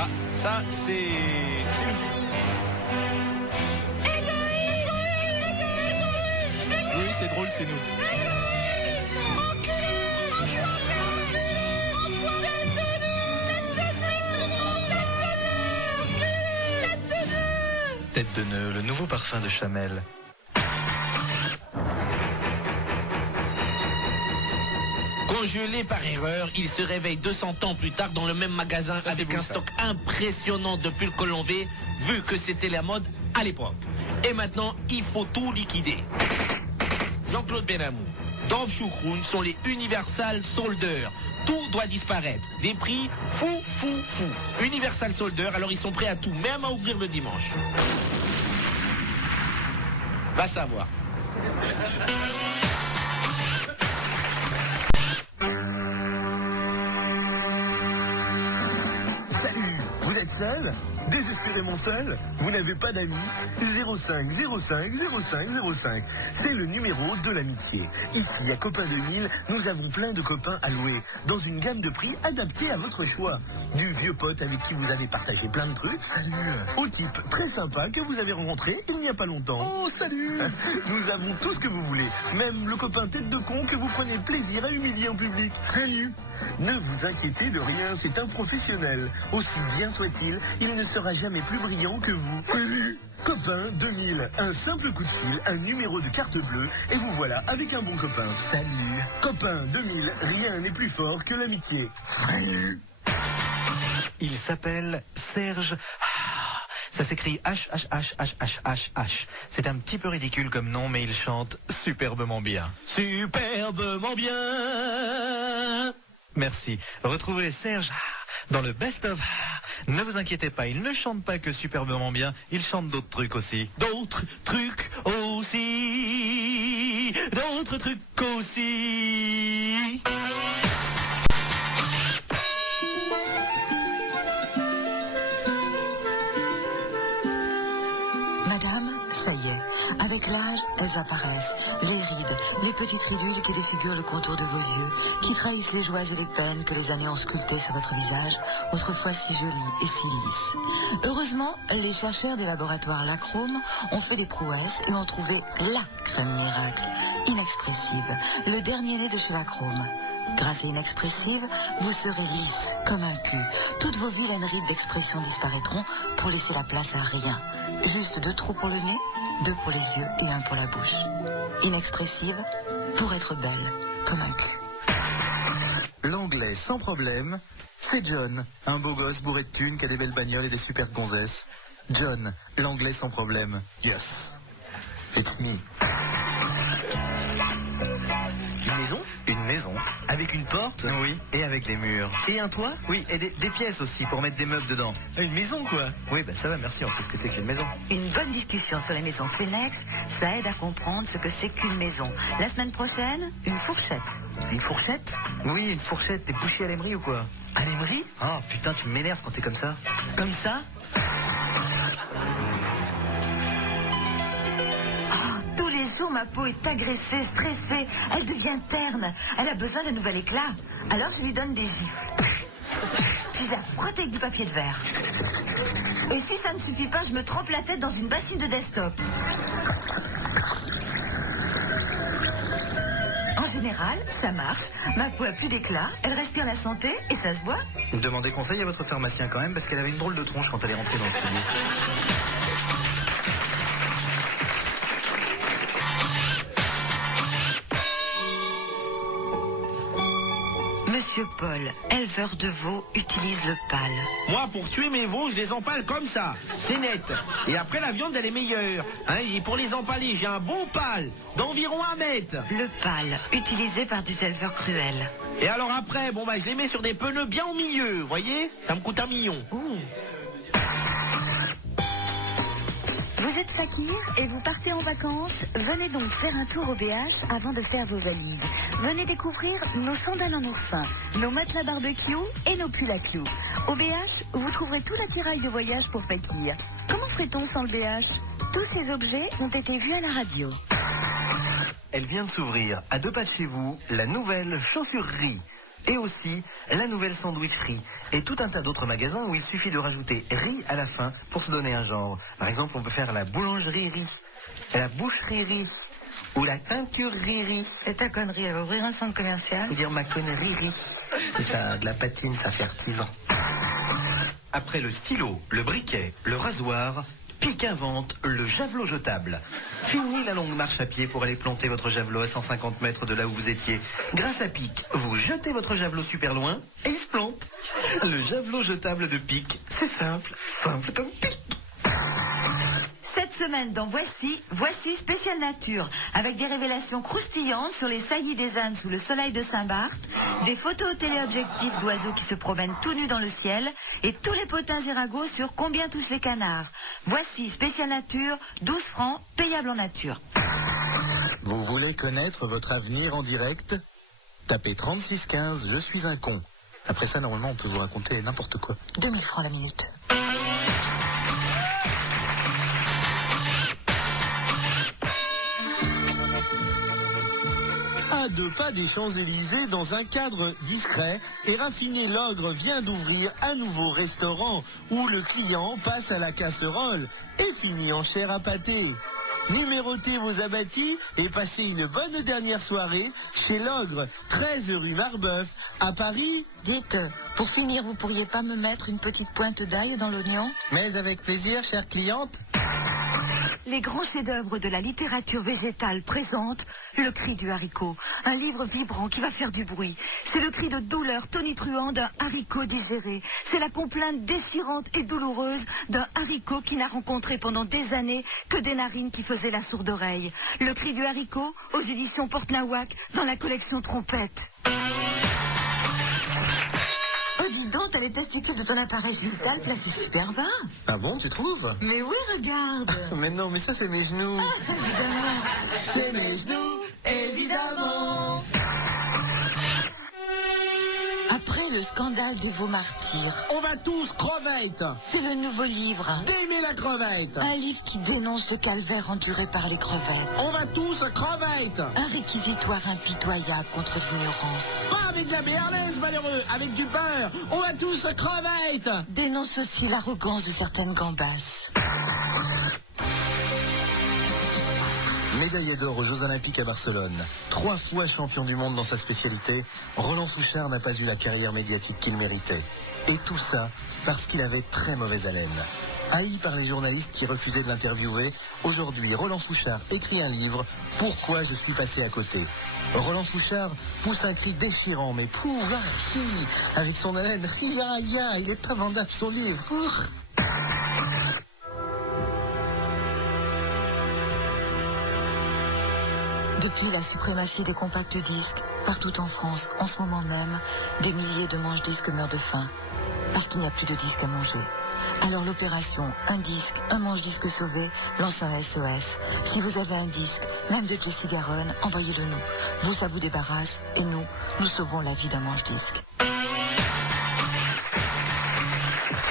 Ah, ça, c'est nous. Oui, c'est drôle, c'est nous. Tête de nœud, le nouveau parfum de Chamel. Congelé par erreur, il se réveille 200 ans plus tard dans le même magasin Ça, avec c'est un beau, ça. stock impressionnant de pulls Colombier, vu que c'était la mode à l'époque. Et maintenant, il faut tout liquider. Jean-Claude Benamou, Dove Choukroun sont les Universal Solders. Tout doit disparaître. Des prix fou. Universal Solder, alors ils sont prêts à tout, même à ouvrir le dimanche. Va savoir. Salut, vous êtes seul? Désespérément seul? Vous n'avez pas d'amis? 05 05 05 05. C'est le numéro de l'amitié. Ici, à Copain 2000, nous avons plein de copains à louer, dans une gamme de prix adaptée à votre choix. Du vieux pote avec qui vous avez partagé plein de trucs. Salut. Au type très sympa que vous avez rencontré il n'y a pas longtemps. Oh, salut. Nous avons tout ce que vous voulez. Même le copain tête de con que vous prenez plaisir à humilier en public. Salut. Ne vous inquiétez de rien, c'est un professionnel. Aussi bien soit-il, il ne sera jamais plus brillant que vous. Copain 2000, un simple coup de fil, un numéro de carte bleue, et vous voilà avec un bon copain. Salut. Copain 2000, rien n'est plus fort que l'amitié. Salut. Il s'appelle Serge. Ça s'écrit H. C'est un petit peu ridicule comme nom, mais il chante superbement bien. Superbement bien. Merci. Retrouvez Serge dans le best-of. Ne vous inquiétez pas, il ne chante pas que superbement bien, il chante d'autres trucs aussi. D'autres trucs aussi. D'autres trucs aussi. Madame, ça y est, avec l'âge, elles apparaissent. Les rides, les petites ridules qui défigurent le contour de vos yeux, qui trahissent les joies et les peines que les années ont sculptées sur votre visage, autrefois si joli et si lisse. Heureusement, les chercheurs des laboratoires Lachrome ont fait des prouesses et ont trouvé la crème miracle, inexpressive, le dernier né de chez Lachrome. Grâce à Inexpressive, vous serez lisse comme un cul. Toutes vos vilaines rides d'expression disparaîtront pour laisser la place à rien. Juste 2 trous pour le nez, 2 pour les yeux et 1 pour la bouche. Inexpressive pour être belle comme un cul. L'anglais sans problème, c'est John, un beau gosse bourré de thunes qui a des belles bagnoles et des super gonzesses. John, l'anglais sans problème. Yes, it's me. Une maison? Une maison, avec une porte, Oui, et avec des murs. et un toit. Oui, et des pièces aussi pour mettre des meubles dedans. Une maison, quoi. Oui, bah ça va, merci, on sait ce que c'est qu'une maison. Une bonne discussion sur les maisons Phoenix, ça aide à comprendre ce que c'est qu'une maison. La semaine prochaine, une fourchette. Une fourchette? Oui, une fourchette, t'es bouché à l'aimerie ou quoi? À l'aimerie? Oh putain, tu m'énerves quand t'es comme ça. Comme ça? Tous les jours, ma peau est agressée, stressée. Elle devient terne. Elle a besoin d'un nouvel éclat. Alors, je lui donne des gifles. Puis je la frotte avec du papier de verre. Et si ça ne suffit pas, je me trempe la tête dans une bassine de desktop. En général, ça marche. Ma peau a plus d'éclat, elle respire la santé et ça se voit. Demandez conseil à votre pharmacien quand même, parce qu'elle avait une drôle de tronche quand elle est rentrée dans le studio. Monsieur Paul, éleveur de veaux, utilise le pal. Moi, pour tuer mes veaux, je les empale comme ça. C'est net. Et après, la viande, elle est meilleure. Hein, et pour les empaler, j'ai un bon pal d'environ 1 mètre. Le pal, utilisé par des éleveurs cruels. Et alors après, bon, bah, je les mets sur des pneus bien au milieu, vous voyez? Ça me coûte 1 million. Vous êtes fakir et vous partez en vacances? Venez donc faire un tour au BH avant de faire vos valises. Venez découvrir nos sandales en oursin, nos matelas barbecue et nos pulls à clous. Au BH, vous trouverez tout l'attirail de voyage pour fakir. Comment ferait-on sans le BH? Tous ces objets ont été vus à la radio. Elle vient de s'ouvrir, à 2 pas de chez vous, la nouvelle chaussurerie. Et aussi la nouvelle sandwicherie et tout un tas d'autres magasins où il suffit de rajouter riz à la fin pour se donner un genre. Par exemple, on peut faire la boulangerie-riz, la boucherie-riz ou la teinturerie-riz. C'est ta connerie, elle va ouvrir un centre commercial. C'est dire ma connerie-riz. Et ça a de la patine, ça fait artisan. Après le stylo, le briquet, le rasoir, Pic invente le javelot jetable. Fini la longue marche à pied pour aller planter votre javelot à 150 mètres de là où vous étiez. Grâce à Pic, vous jetez votre javelot super loin et il se plante. Le javelot jetable de Pic, c'est simple, simple comme Pic. Cette semaine dans Voici spécial nature, avec des révélations croustillantes sur les saillies des ânes sous le soleil de Saint-Barth, des photos au téléobjectif d'oiseaux qui se promènent tout nus dans le ciel, et tous les potins et ragots sur combien touchent les canards. Voici spécial nature, 12 francs, payable en nature. Vous voulez connaître votre avenir en direct? Tapez 3615, je suis un con. Après ça, normalement, on peut vous raconter n'importe quoi. 2000 francs la minute. À 2 pas des Champs-Élysées, dans un cadre discret et raffiné, l'Ogre vient d'ouvrir un nouveau restaurant où le client passe à la casserole et finit en chair à pâté. Numérotez vos abattis et passez une bonne dernière soirée chez l'Ogre, 13 rue Marbeuf, à Paris. Dites, pour finir, vous pourriez pas me mettre une petite pointe d'ail dans l'oignon? Mais avec plaisir, chère cliente. Les grands chefs-d'œuvre de la littérature végétale présentent Le cri du haricot, un livre vibrant qui va faire du bruit. C'est le cri de douleur tonitruant d'un haricot digéré. C'est la complainte déchirante et douloureuse d'un haricot qui n'a rencontré pendant des années que des narines qui faisaient la sourde oreille. Le cri du haricot aux éditions Porte-Nawak dans la collection Trompette. Oh, dis donc, t'as les testicules de ton appareil génital placés super bas. Ah bon, tu trouves? Mais oui, regarde. Mais non, mais ça, c'est mes genoux. Évidemment. C'est mes genoux, évidemment. Après le scandale des veaux martyrs, On va tous crevette. c'est le nouveau livre. D'aimer la crevette. Un livre qui dénonce le calvaire enduré par les crevettes. On va tous crevette. Un réquisitoire impitoyable contre l'ignorance. Pas avec de la béarnaise, malheureux, avec du beurre. On va tous crevette. Dénonce aussi l'arrogance de certaines gambasses. Médaillé d'or aux Jeux Olympiques à Barcelone, 3 fois champion du monde dans sa spécialité, Roland Fouchard n'a pas eu la carrière médiatique qu'il méritait. Et tout ça parce qu'il avait très mauvaise haleine. Haï par les journalistes qui refusaient de l'interviewer, aujourd'hui Roland Fouchard écrit un livre « Pourquoi je suis passé à côté ». Roland Fouchard pousse un cri déchirant, mais avec son haleine, il est pas vendable son livre. Depuis la suprématie des compacts disques, partout en France, en ce moment même, des milliers de manche-disques meurent de faim, parce qu'il n'y a plus de disques à manger. Alors l'opération Un disque, un manche-disque sauvé lance un SOS. Si vous avez un disque, même de Jessie Garonne, envoyez-le nous. Vous, ça vous débarrasse, et nous sauvons la vie d'un manche-disque.